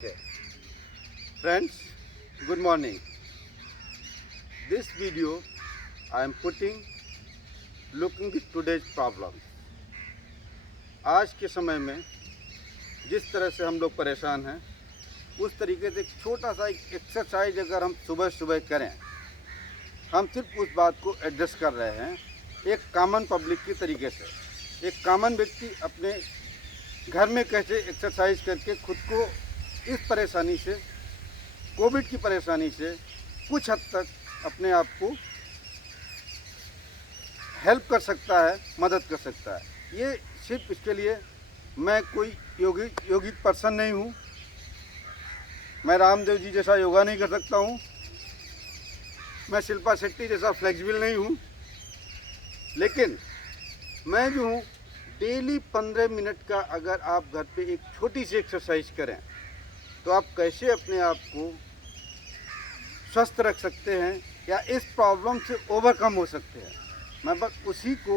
Okay. Friends, good morning. This video I am putting looking at today's problem. आज के समय में जिस तरह से हम लोग परेशान हैं उस तरीके से एक छोटा सा एक एक्सरसाइज अगर हम सुबह सुबह करें, हम सिर्फ उस बात को एडजस्ट कर रहे हैं एक कॉमन पब्लिक की तरीके से। एक कॉमन व्यक्ति अपने घर में कैसे एक्सरसाइज करके खुद को इस परेशानी से, कोविड की परेशानी से कुछ हद तक अपने आप को हेल्प कर सकता है, मदद कर सकता है। ये सिर्फ इसके लिए मैं कोई योगी पर्सन नहीं हूँ, मैं रामदेव जी जैसा योगा नहीं कर सकता हूँ, मैं शिल्पा शेट्टी जैसा फ्लेक्सिबल नहीं हूँ, लेकिन मैं जो हूँ डेली 15 मिनट का अगर आप घर पे एक छोटी सी एक्सरसाइज करें तो आप कैसे अपने आप को स्वस्थ रख सकते हैं या इस प्रॉब्लम से ओवरकम हो सकते हैं। मैं बस उसी को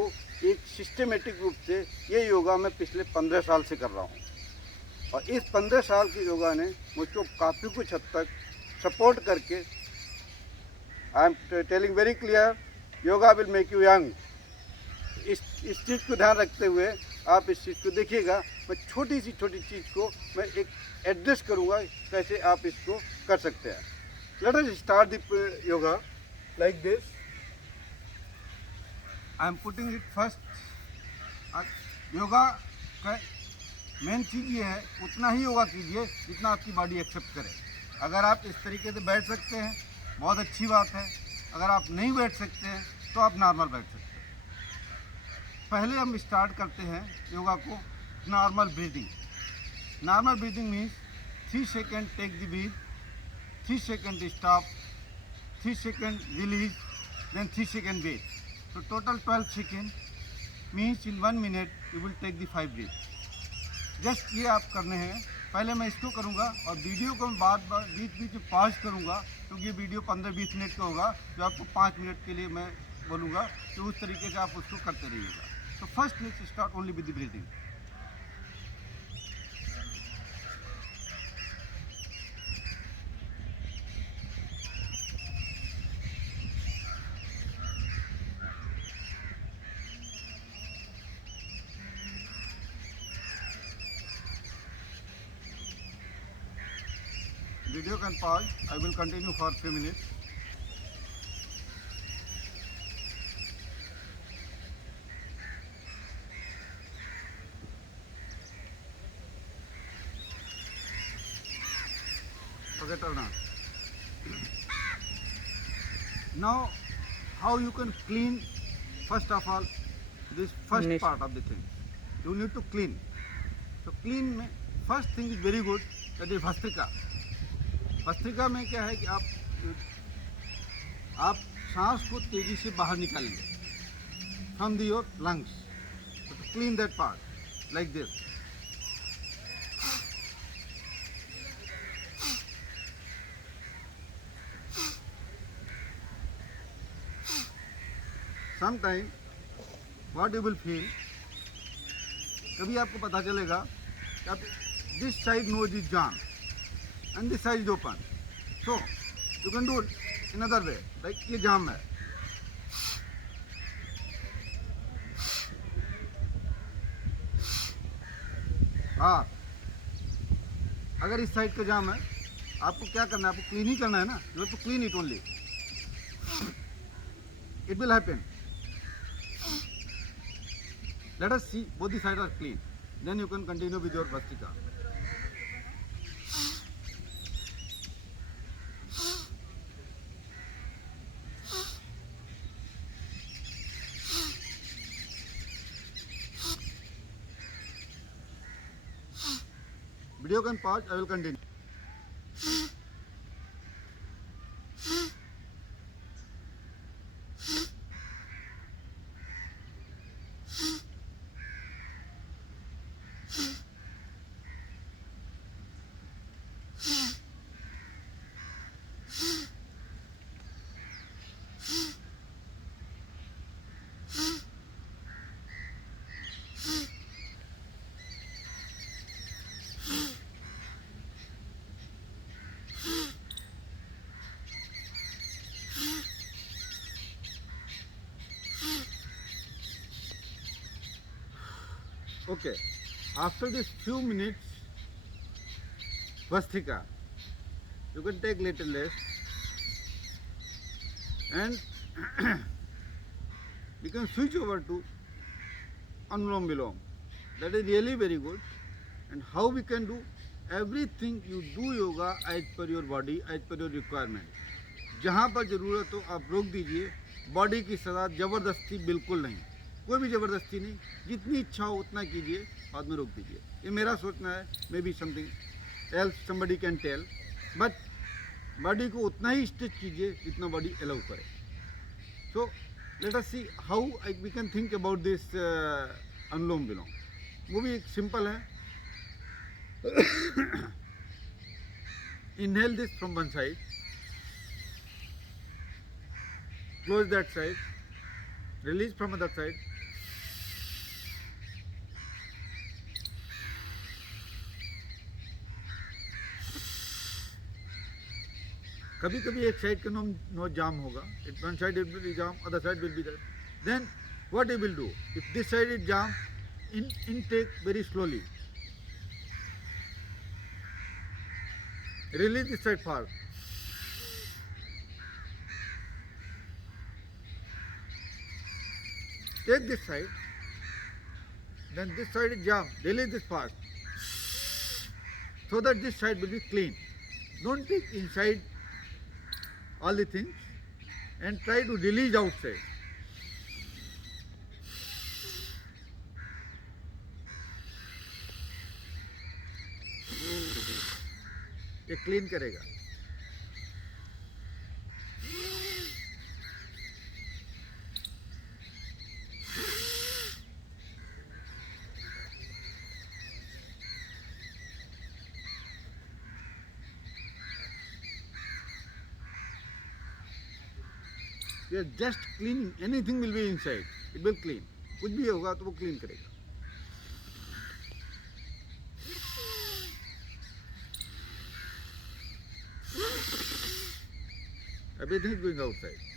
एक सिस्टमेटिक रूप से ये योगा मैं पिछले 15 साल से कर रहा हूँ और इस 15 साल के योगा ने मुझको काफ़ी कुछ हद तक सपोर्ट करके I am telling very clear, yoga will make you young. इस चीज़ को ध्यान रखते हुए आप इस चीज़ को देखिएगा। मैं छोटी चीज़ को मैं एक एड्रेस करूँगा कैसे आप इसको कर सकते हैं। Let us start the yoga like this. I am putting it first. Yoga का मेन चीज़ ये है, उतना ही योगा कीजिए जितना आपकी बॉडी एक्सेप्ट करे। अगर आप इस तरीके से बैठ सकते हैं बहुत अच्छी बात है, अगर आप नहीं बैठ सकते हैं तो आप नॉर्मल बैठ सकते हैं। पहले हम स्टार्ट करते हैं योगा को normal breathing. Normal breathing means 3 second take the breath, 3 second stop, 3 second release, then 3 second wait. तो total 12 second means in 1 minute you will take the 5 breath. Just ये आप करने हैं। पहले मैं इसको करूँगा और वीडियो को मैं बार बीच में पॉज करूँगा क्योंकि ये वीडियो 15-20 मिनट का होगा, जो आपको 5 मिनट के लिए मैं बोलूँगा, तो उस तरीके से आप उसको करते रहिएगा। So first let's start only with the breathing. Video can pause. I will continue for 3 minutes. Okay, turn on. Now, how you can clean? First of all, this first part of the thing, you need to clean. So clean में first thing is very good. That is bhastrika. भस्त्रिका में क्या है कि आप सांस को तेजी से बाहर निकालेंगे from your lungs. So to clean that part like this. Sometime what you will feel, कभी आपको पता चलेगा कि आप this side nose is jammed and this side is open. So you can do it another way, like ये जाम है, हाँ अगर इस साइड का जाम है आपको क्या करना है, आपको क्लीन ही करना है ना, you have to clean it only, it will happen. Let us see both the sides are clean. Then you can continue with your Bhastrika. Video can pause. I will continue. Okay, after this few minutes Vastika, you can take little rest and you can switch over to Anulom Vilom. That is really very good. And how we can do? Everything you do yoga as per your body, as per your requirement. जहाँ पर ज़रूरत हो आप रोक दीजिए. बॉडी की सलाह ज़बरदस्ती बिल्कुल नहीं, कोई भी ज़बरदस्ती नहीं. जितनी इच्छा हो उतना कीजिए, बाद में रोक दीजिए. ये मेरा सोचना है. Maybe something else somebody can tell, but body को उतना ही स्ट्रेच कीजिए जितना बॉडी अलाउ करे. So let us see how we can think about this anulom vilom. वो भी एक सिंपल है. Inhale this from one side, close that side, release from other side. कभी कभी एक साइड का नोज जाम होगा. If one side will be jam, other side will be there. Then what you will do? If this side is jam, intake very slowly. Release this side fast. Take this side, then this side is jam. Release this fast, so that this side will be clean. Don't take inside all the things and try to release outside. ये क्लीन करेगा. You are just cleaning. Anything will be inside. It will clean. कुछ भी होगा तो वो क्लीन करेगा. Everything is going outside.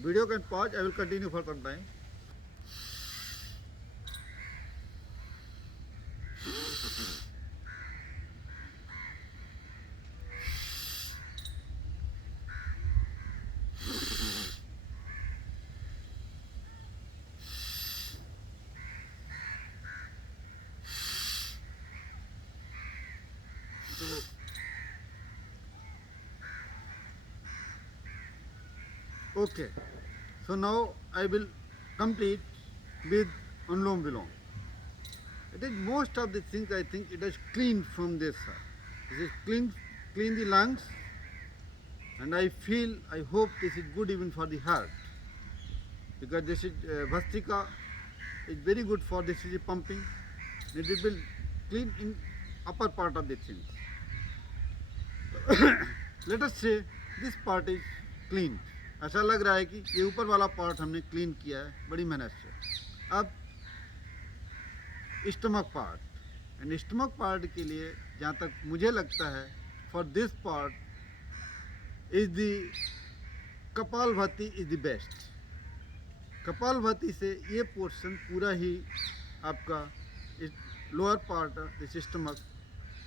Video can pause. I will continue for some time. Okay, so now I will complete with Anulom Vilom. It is most of the things I think it is clean from this. This is clean the lungs, and I feel, I hope this is good even for the heart, because this is Vastika is very good for this is pumping, and it will clean in upper part of the things. Let us say this part is clean. ऐसा लग रहा है कि ये ऊपर वाला पार्ट हमने क्लीन किया है बड़ी मेहनत से. अब stomach part, and stomach part के लिए जहाँ तक मुझे लगता है, for this part is the kapalbhati is the best. Kapalbhati से ये पोर्शन पूरा ही आपका lower part this stomach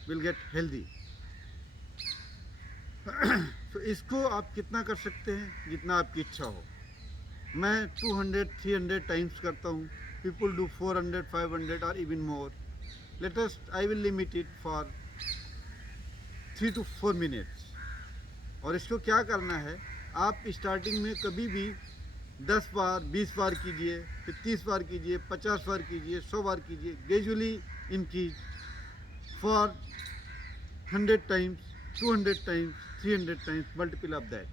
will get healthy. तो इसको आप कितना कर सकते हैं, जितना आपकी इच्छा हो. मैं 200-300 टाइम्स करता हूँ. पीपल डू 400, 500 और even more. Latest I will limit it for 3 to 4 मिनट्स. और इसको क्या करना है, आप स्टार्टिंग में कभी भी 10 बार 20 बार कीजिए, फिर 30 बार कीजिए, 50 बार कीजिए, 100 बार कीजिए, ग्रेजुअली इंक्रीज फॉर 100 times, 200 times, 300 times, multiple of that.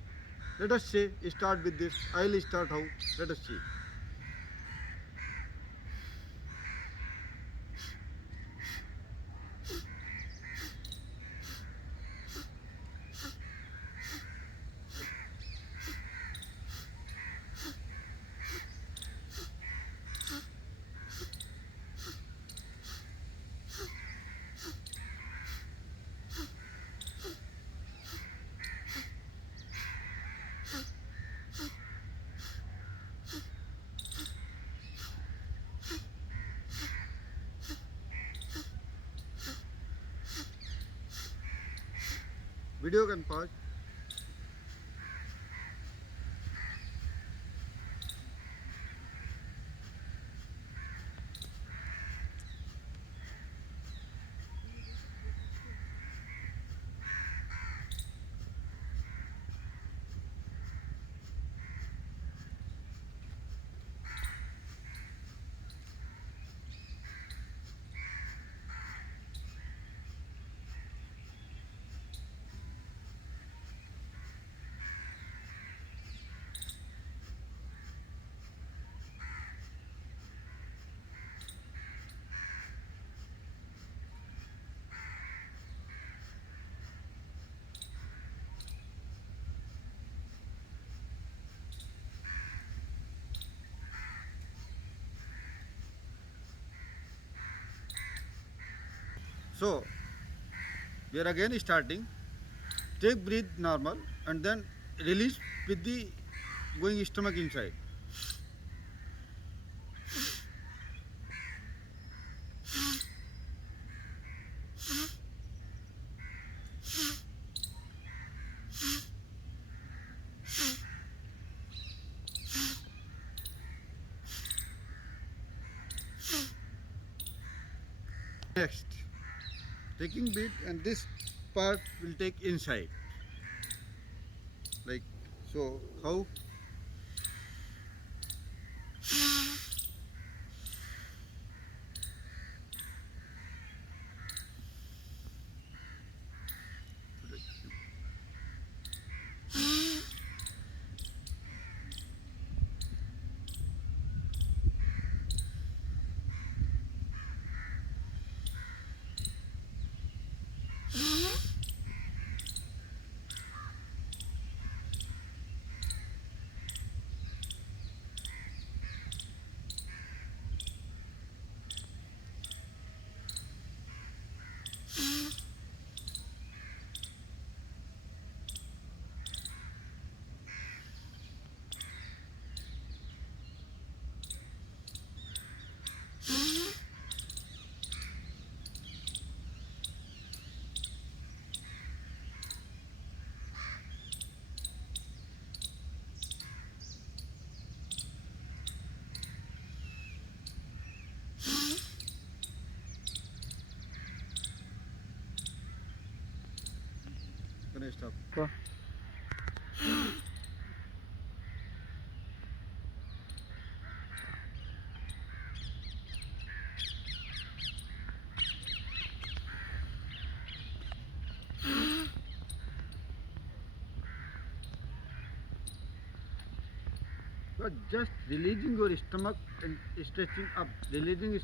Let us say, start with this. I will start how. Let us see. Video can pause. So, we are again starting. Take breathe normal and then release with the going stomach inside. Next, taking breath and this part will take inside. Like so. How? Can I stop? Go. You are just releasing your stomach and stretching up, releasing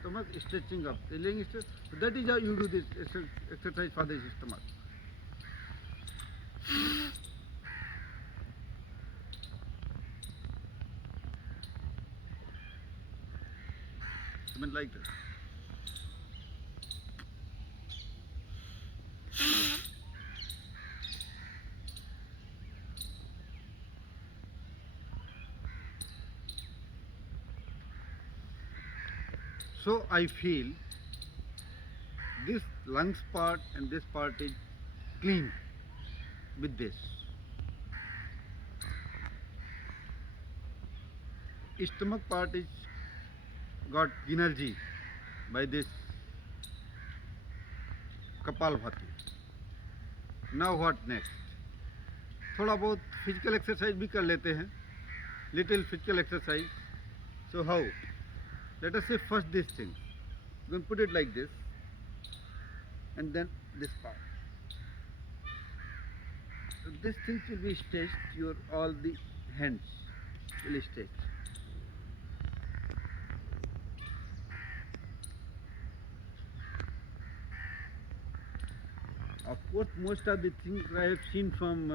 stomach, stretching up, releasing so that is how you do this exercise for the stomach. I mean like that. So I feel this lungs part and this part is clean with this. Stomach part is got energy by this Kapalbhati. Now what next? थोड़ा बहुत physical exercise भी कर लेते हैं little physical exercise. So how? Let us say first this thing. You can put it like this, and then this part. So this thing will be stretched. Your all the hands will stretch. Of course, most of the things I have seen from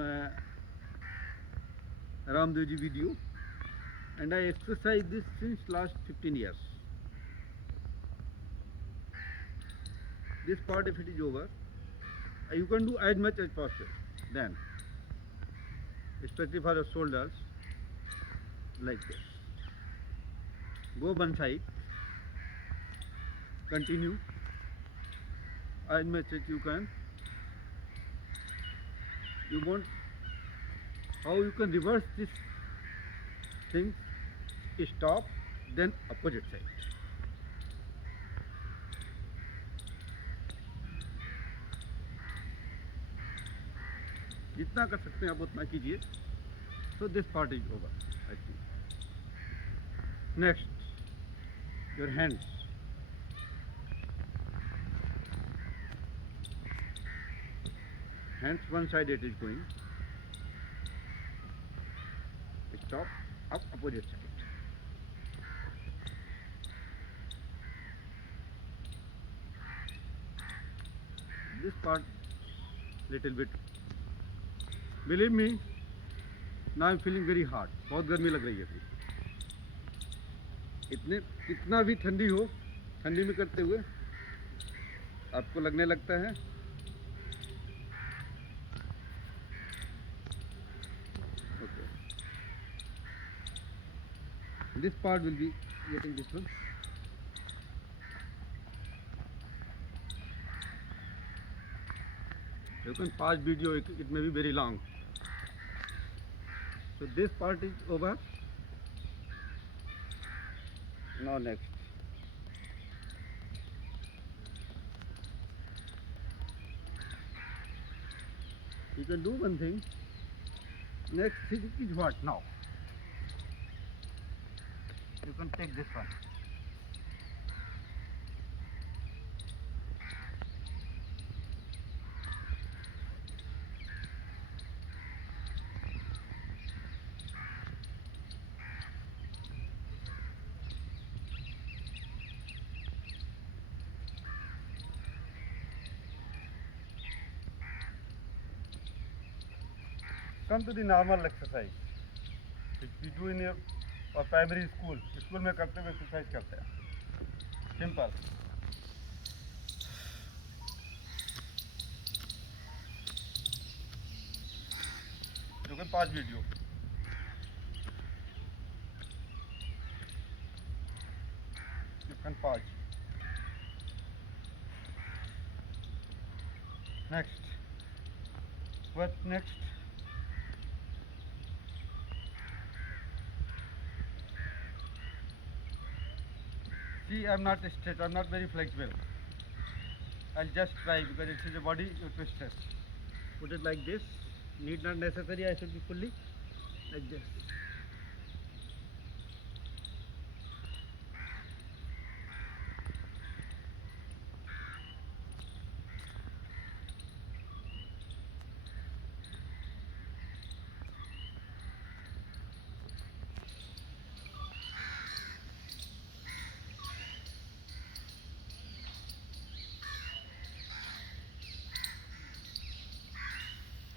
Ramdevji video, and I exercise this since last 15 years. This part, if it is over, you can do as much as possible. Then, especially for your shoulders, like this. Go one side, continue as much as you can. You want how you can reverse this thing, stop, then opposite side. जितना कर सकते हैं आप उतना कीजिए. So this part is over, I think. Next, your hands. Hands one side it is going. Stop, up opposite side. This part little bit. Believe me, now I'm feeling very hot. बहुत गर्मी लग रही है अभी. इतने कितना भी ठंडी हो, ठंडी में करते हुए आपको लगने लगता है. Okay. This part will be getting this one. You can pause video, it may be very long. So this part is over. Now next. You can do one thing. Next thing is what now? You can take this one. Come to the normal exercise which we do in your primary school. School में करते हुए एक्सरसाइज करते हैं. Simple. You can pause video. You can pause. Next. What next? See, I'm not straight, I'm not very flexible. I'll just try because it is a body twister. Put it like this. Need not necessary, I should be fully like this.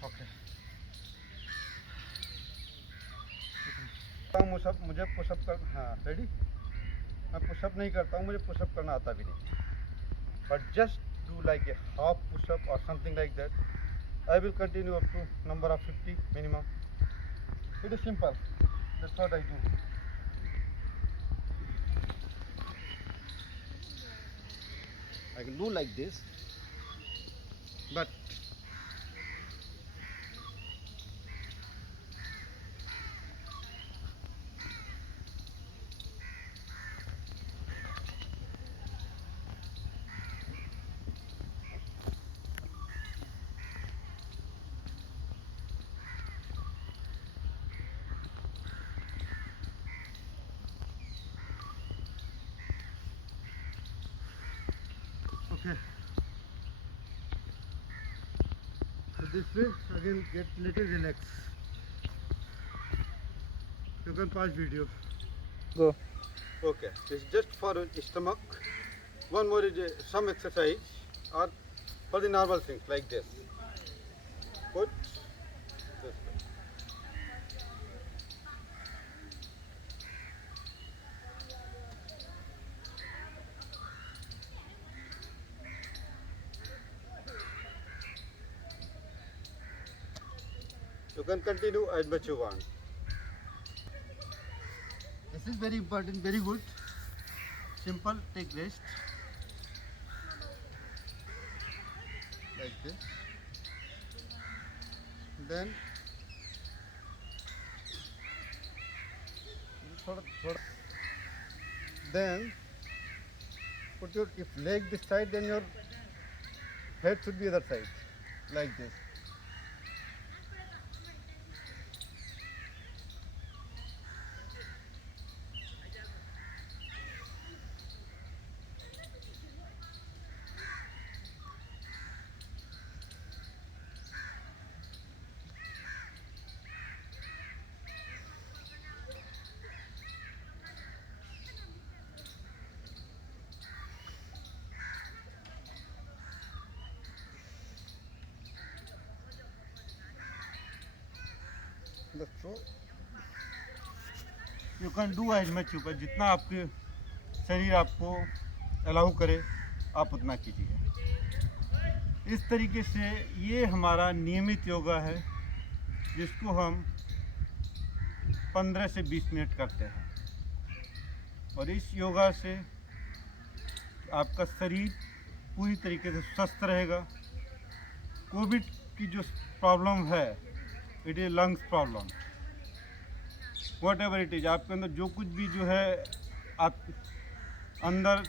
Okay. मुझे पुशअप कर, हाँ रेडी. मैं पुशअप नहीं करता हूँ, मुझे पुशअप करना आता भी नहीं. But just do like a half pushup और something like that. I will continue up to number of 50 minimum. It is simple. That's what I do. I can do like this, but this way, again get little relax. You can pause video. Go. Okay, this is just for stomach. One more is some exercise or for the normal things like this. Put this way. You can continue as much you want. This is very important, very good. Simple, take rest. Like this. Then then put your if leg this side, then your head should be other side. Like this. You can do as much you can, जितना आपके शरीर आपको अलाउ करे आप उतना कीजिए। इस तरीके से ये हमारा नियमित योगा है जिसको हम 15 से 20 मिनट करते हैं और इस योगा से आपका शरीर पूरी तरीके से स्वस्थ रहेगा। कोविड की जो प्रॉब्लम है, it is lungs problem, what ever it is, आपके अंदर जो कुछ भी जो है आप अंदर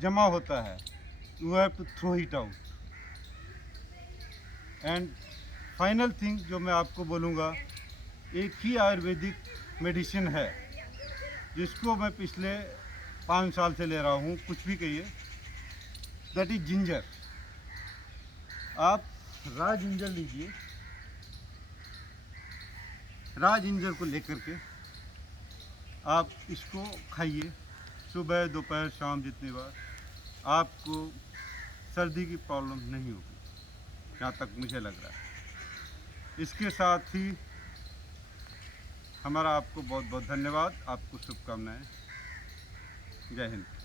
जमा होता है, you have to throw it out. And final thing जो मैं आपको बोलूँगा, एक ही आयुर्वेदिक मेडिसिन है जिसको मैं पिछले 5 साल से ले रहा हूँ, कुछ भी कहिए, दैट इज जिंजर। आप रॉ जिंजर लीजिए, रॉ जिंजर को लेकर के आप इसको खाइए सुबह दोपहर शाम जितनी बार, आपको सर्दी की प्रॉब्लम नहीं होगी, जहाँ तक मुझे लग रहा है। इसके साथ ही हमारा आपको बहुत बहुत धन्यवाद, आपको शुभकामनाएं। जय हिंद।